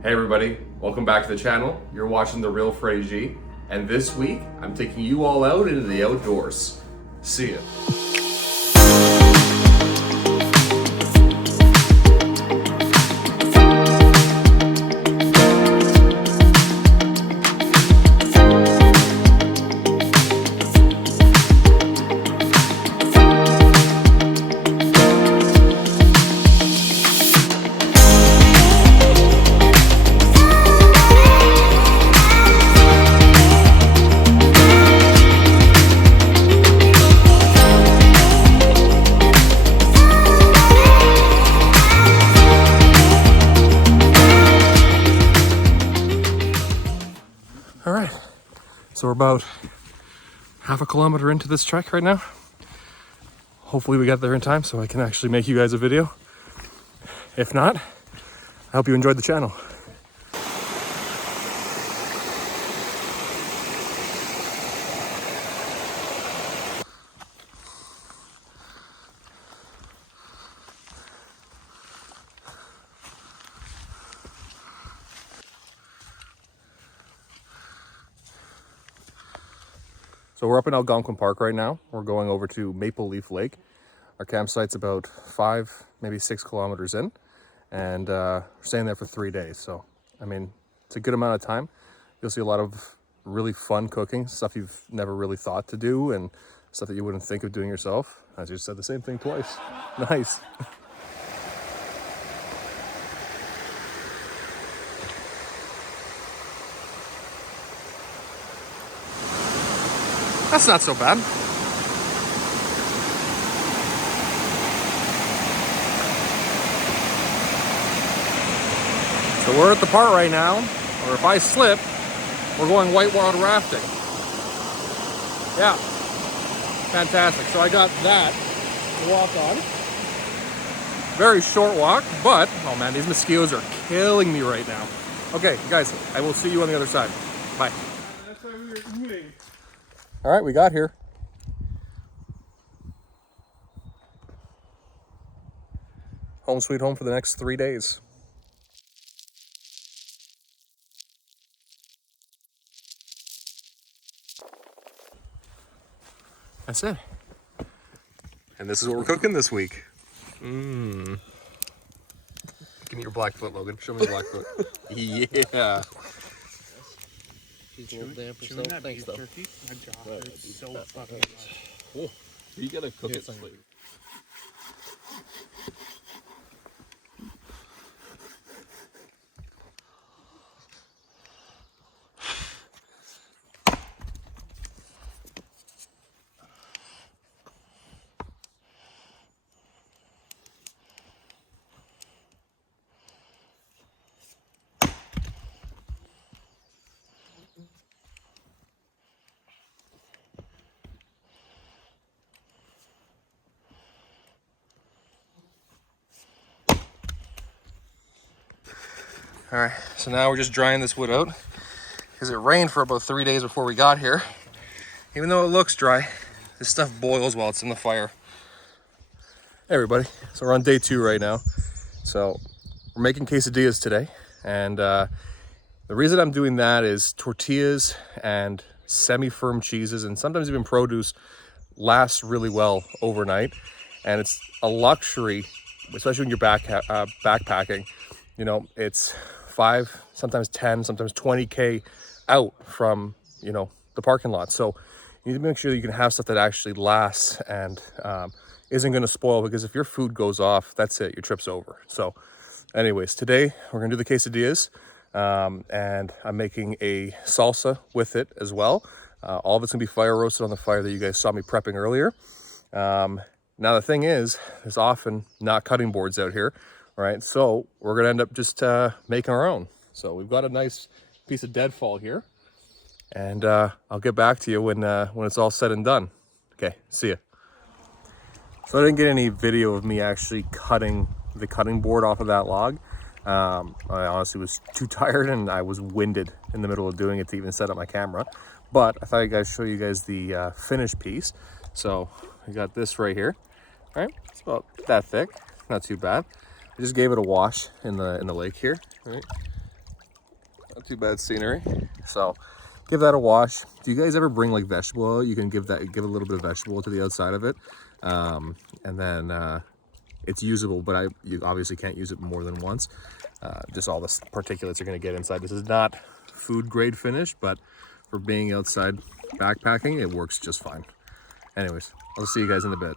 Hey everybody, welcome back to the channel. You're watching The Real Freddie G, and this week I'm taking you all out into the outdoors. See ya. All right, so we're about half a kilometer into this trek right now. Hopefully we got there in time so I can actually make you guys a video. If not, I hope you enjoyed the channel. So we're up in Algonquin Park right now. We're going over to Maple Leaf Lake. Our campsite's about 5, maybe 6 kilometers in, and we're staying there for 3 days. So, I mean, it's a good amount of time. You'll see a lot of really fun cooking, stuff you've never really thought to do, and stuff that you wouldn't think of doing yourself. I just said the same thing twice. Nice. That's not so bad. So we're at the part right now, or if I slip, we're going whitewater rafting. Yeah, fantastic. So I got that to walk on. Very short walk, but, oh man, these mosquitoes are killing me right now. Okay, guys, I will see you on the other side. Bye. That's why we were eating. All right, we got here. Home sweet home for the next 3 days. That's it. And this is what we're cooking this week. Give me your black foot, Logan. Show me the black foot. Yeah. She's a little damp herself. Thanks, though. Turkey? My jaw hurts so fucking much. Oh, you gotta cook it. All right, so now we're just drying this wood out because it rained for about 3 days before we got here. Even though it looks dry, this stuff boils while it's in the fire. Hey everybody, so we're on day 2 right now. So we're making quesadillas today. And the reason I'm doing that is tortillas and semi-firm cheeses and sometimes even produce lasts really well overnight. And it's a luxury, especially when you're backpacking. You know, it's 5, sometimes 10, sometimes 20K out from, you know, the parking lot. So you need to make sure that you can have stuff that actually lasts and isn't going to spoil, because if your food goes off, that's it, your trip's over. So anyways, today we're going to do the quesadillas, and I'm making a salsa with it as well. All of it's going to be fire roasted on the fire that you guys saw me prepping earlier. Now the thing is, there's often not cutting boards out here. Right, so we're gonna end up just making our own. So we've got a nice piece of deadfall here, and I'll get back to you when it's all said and done. Okay, see ya. So I didn't get any video of me actually cutting the cutting board off of that log. I honestly was too tired and I was winded in the middle of doing it to even set up my camera. But I thought I'd show you guys the finished piece. So we got this right here. All right, it's about that thick, not too bad. I just gave it a wash in the lake here, right? too bad scenery. So give that a wash. Do you guys ever bring like vegetable oil? You can give a little bit of vegetable oil to the outside of it. And then it's usable, but you obviously can't use it more than once. Just all the particulates are gonna get inside. This is not food grade finish, but for being outside backpacking, it works just fine. Anyways, I'll see you guys in a bit.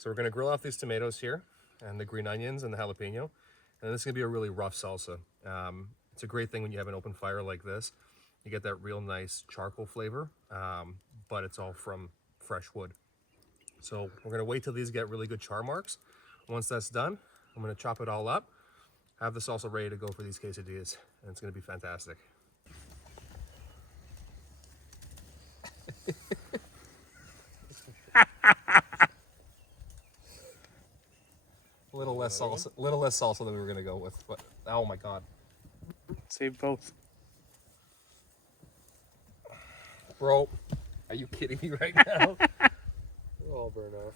So we're gonna grill off these tomatoes here and the green onions and the jalapeno. And this is gonna be a really rough salsa. It's a great thing when you have an open fire like this. You get that real nice charcoal flavor, but it's all from fresh wood. So we're gonna wait till these get really good char marks. Once that's done, I'm gonna chop it all up, have the salsa ready to go for these quesadillas, and it's gonna be fantastic. A little less salsa than we were gonna go with, but oh my god. Save both. Bro, are you kidding me right now? We'll all burn off.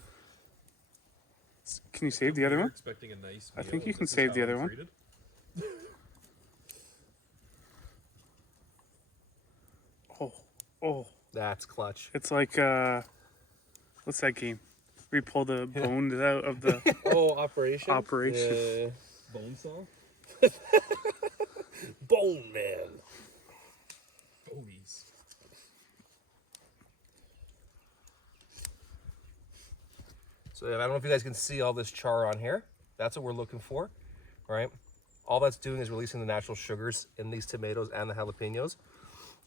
Can you save the other one? Expecting a nice I meal, think you and can this is save how the other I'm one. treated? Oh, That's clutch. it's like what's that game? Where you pull the bones out of the Oh, operation? operation. Yeah. Bone saw? Bone man. Bonies. So I don't know if you guys can see all this char on here. That's what we're looking for, right? All that's doing is releasing the natural sugars in these tomatoes and the jalapenos.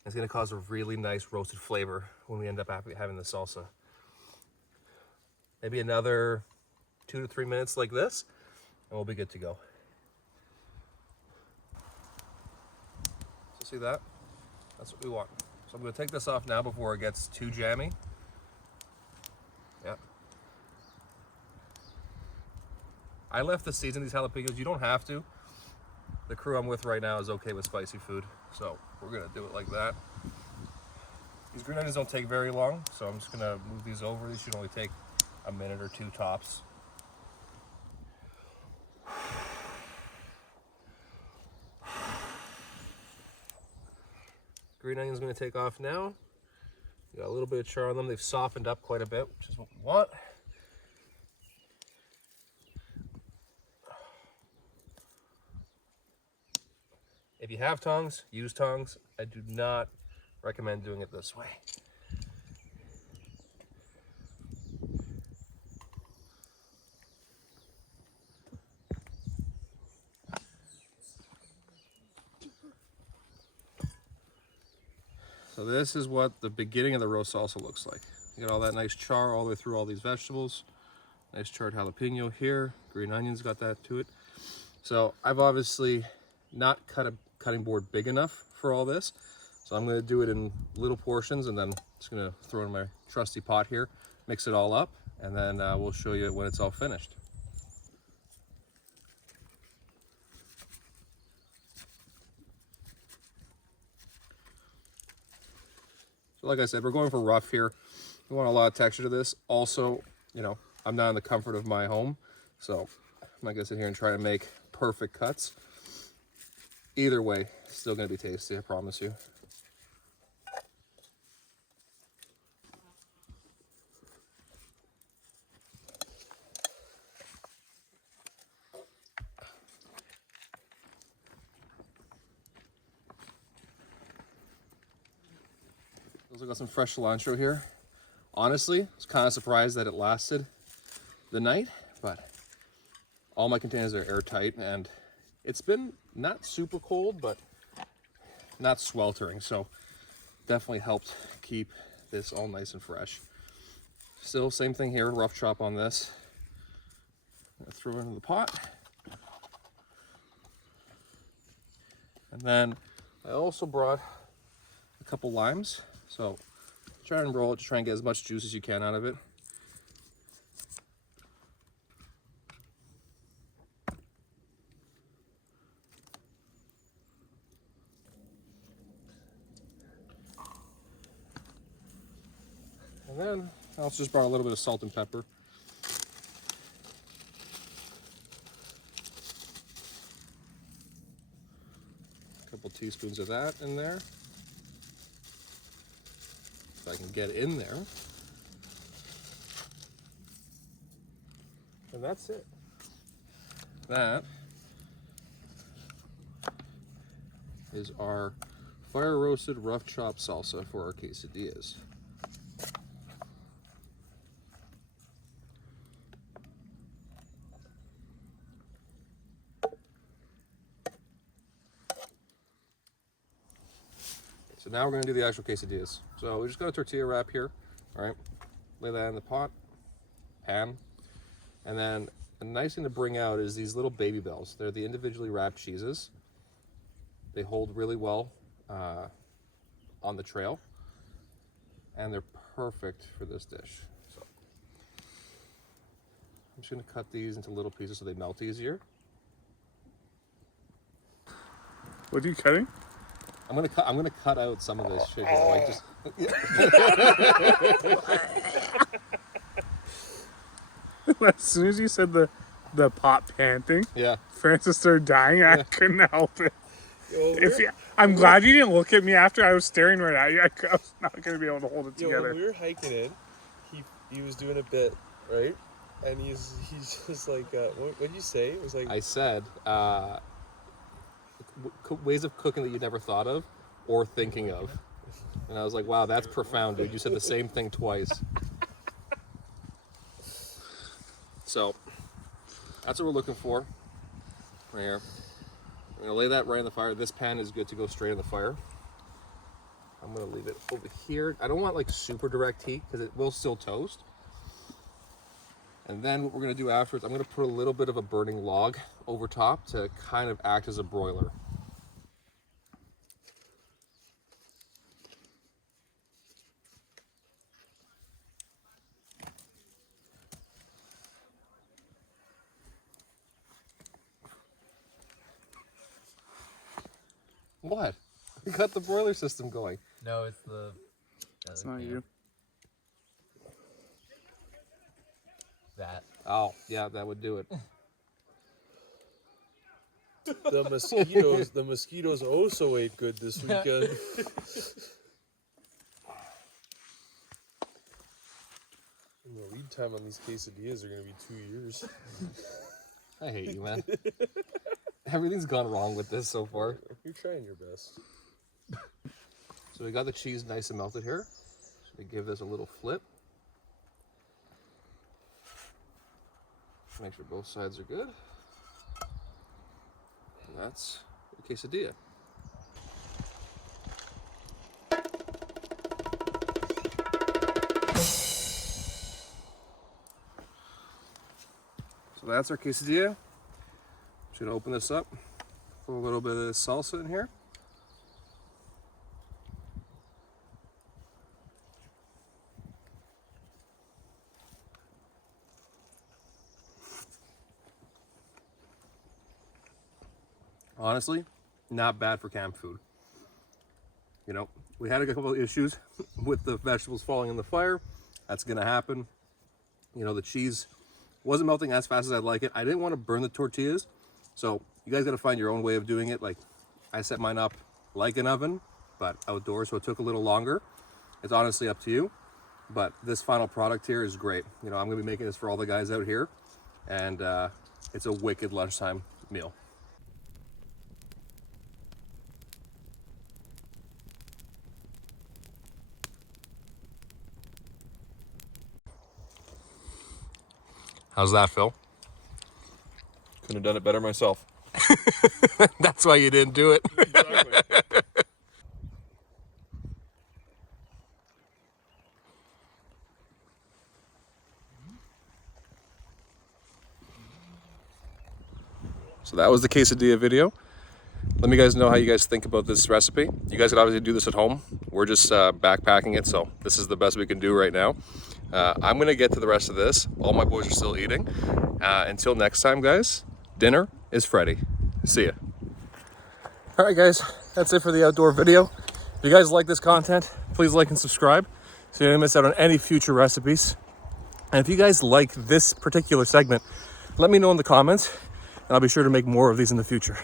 It's gonna cause a really nice roasted flavor when we end up having the salsa. Maybe another 2 to 3 minutes like this, and we'll be good to go. So see that? That's what we want. So I'm gonna take this off now before it gets too jammy. Yeah. I left the seeds in these jalapenos. You don't have to. The crew I'm with right now is okay with spicy food, so we're gonna do it like that. These green onions don't take very long, so I'm just gonna move these over. These should only take a minute or two tops. Green onion's gonna take off now. Got a little bit of char on them. They've softened up quite a bit, which is what we want. If you have tongs, use tongs. I do not recommend doing it this way. So this is what the beginning of the roast salsa looks like. You got all that nice char all the way through all these vegetables. Nice charred jalapeno here. Green onions got that to it. So I've obviously not cut a cutting board big enough for all this. So I'm gonna do it in little portions and then just gonna throw it in my trusty pot here, mix it all up, and then we'll show you when it's all finished. So like I said, we're going for rough here. We want a lot of texture to this. Also, you know, I'm not in the comfort of my home, so I'm not gonna sit here and try to make perfect cuts. Either way, it's still gonna be tasty, I promise you. Also got some fresh cilantro here. Honestly, I was kind of surprised that it lasted the night, but all my containers are airtight, and it's been not super cold, but not sweltering, so definitely helped keep this all nice and fresh. Still, same thing here, rough chop on this. I'm gonna throw it into the pot. And then I also brought a couple limes, so try and roll it to try and get as much juice as you can out of it. And then I also just brought a little bit of salt and pepper. A couple teaspoons of that in there. If I can get in there. And that's it. That is our fire roasted rough chop salsa for our quesadillas. So now we're going to do the actual quesadillas. So we just got a tortilla wrap here, all right? Lay that in the pot, pan, and then a nice thing to bring out is these little baby bells. They're the individually wrapped cheeses. They hold really well on the trail, and they're perfect for this dish. So I'm just going to cut these into little pieces so they melt easier. What are you cutting? I'm gonna cut out some of this shit here. Like just As soon as you said the pot pan thing, yeah. Francis started dying. I couldn't help it. Yo, I'm glad you didn't look at me after I was staring right at you. I was not going to be able to hold it together. when we were hiking in, he was doing a bit, right? And he's just like, what did you say? It was like, I said ways of cooking that you never thought of or thinking of, and I was like, wow, that's profound, dude. You said the same thing twice. So that's what we're looking for right here. I'm gonna lay that right in the fire. This pan is good to go straight in the fire. I'm gonna leave it over here. I don't want like super direct heat because it will still toast. And then what we're gonna do afterwards, I'm gonna put a little bit of a burning log over top to kind of act as a broiler. What? We got the broiler system going. No, it's the. It's not you. That. Oh, yeah, that would do it. the mosquitoes also ate good this weekend. And the lead time on these quesadillas are going to be 2 years. I hate you, man. Everything's gone wrong with this so far. You're trying your best. So we got the cheese nice and melted here. So we give this a little flip. Make sure both sides are good. And that's the quesadilla. So that's our quesadilla. Just gonna open this up. Put a little bit of salsa in here. Honestly, not bad for camp food. You know, we had a couple of issues with the vegetables falling in the fire. That's gonna happen. You know, the cheese wasn't melting as fast as I'd like it. I didn't want to burn the tortillas, so you guys gotta find your own way of doing it. Like, I set mine up like an oven, but outdoors, so it took a little longer. It's honestly up to you, but this final product here is great. You know, I'm gonna be making this for all the guys out here, and it's a wicked lunchtime meal. How's that, Phil? Couldn't have done it better myself. That's why you didn't do it. Exactly. So that was the quesadilla video. Let me guys know how you guys think about this recipe. You guys could obviously do this at home. We're just backpacking it, so this is the best we can do right now. I'm gonna get to the rest of this. All my boys are still eating. Until next time, guys, dinner is Freddy. See ya. All right, guys, that's it for the outdoor video. If you guys like this content, please like and subscribe so you don't miss out on any future recipes. And if you guys like this particular segment, let me know in the comments, and I'll be sure to make more of these in the future.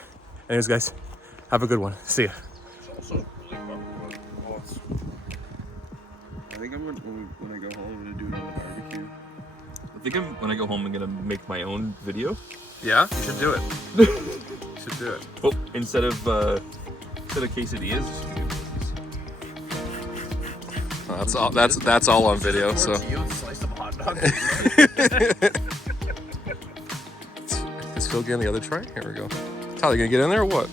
Anyways, guys, have a good one. See ya. I think when I go home, I'm gonna do it on the barbecue. I think when I go home, I'm gonna make my own video. Yeah, you should do it. You should do it. Oh, instead of quesadillas. That's all. That's all on video. So. Slice of hot dog. Is Phil getting the other tray? Here we go. Tyler, you gonna get in there or what?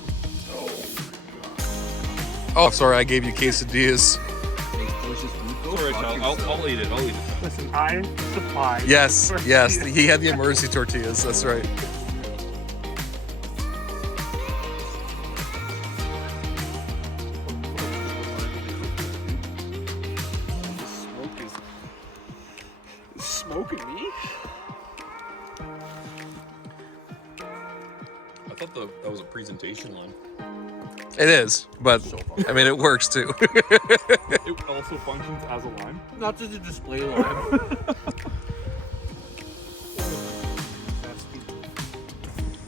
Oh, sorry, I gave you quesadillas. Sorry, I'll eat it. I'll eat it. Listen, I supply. Yes, yes. He had the emergency tortillas. That's right. Smoking me? I thought that was a presentation line. It is, but I mean, it works too. It also functions as a line. Not just a display line.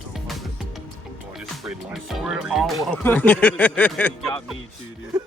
Oh, I just sprayed lime We're all over all you. over. You got me too, dude.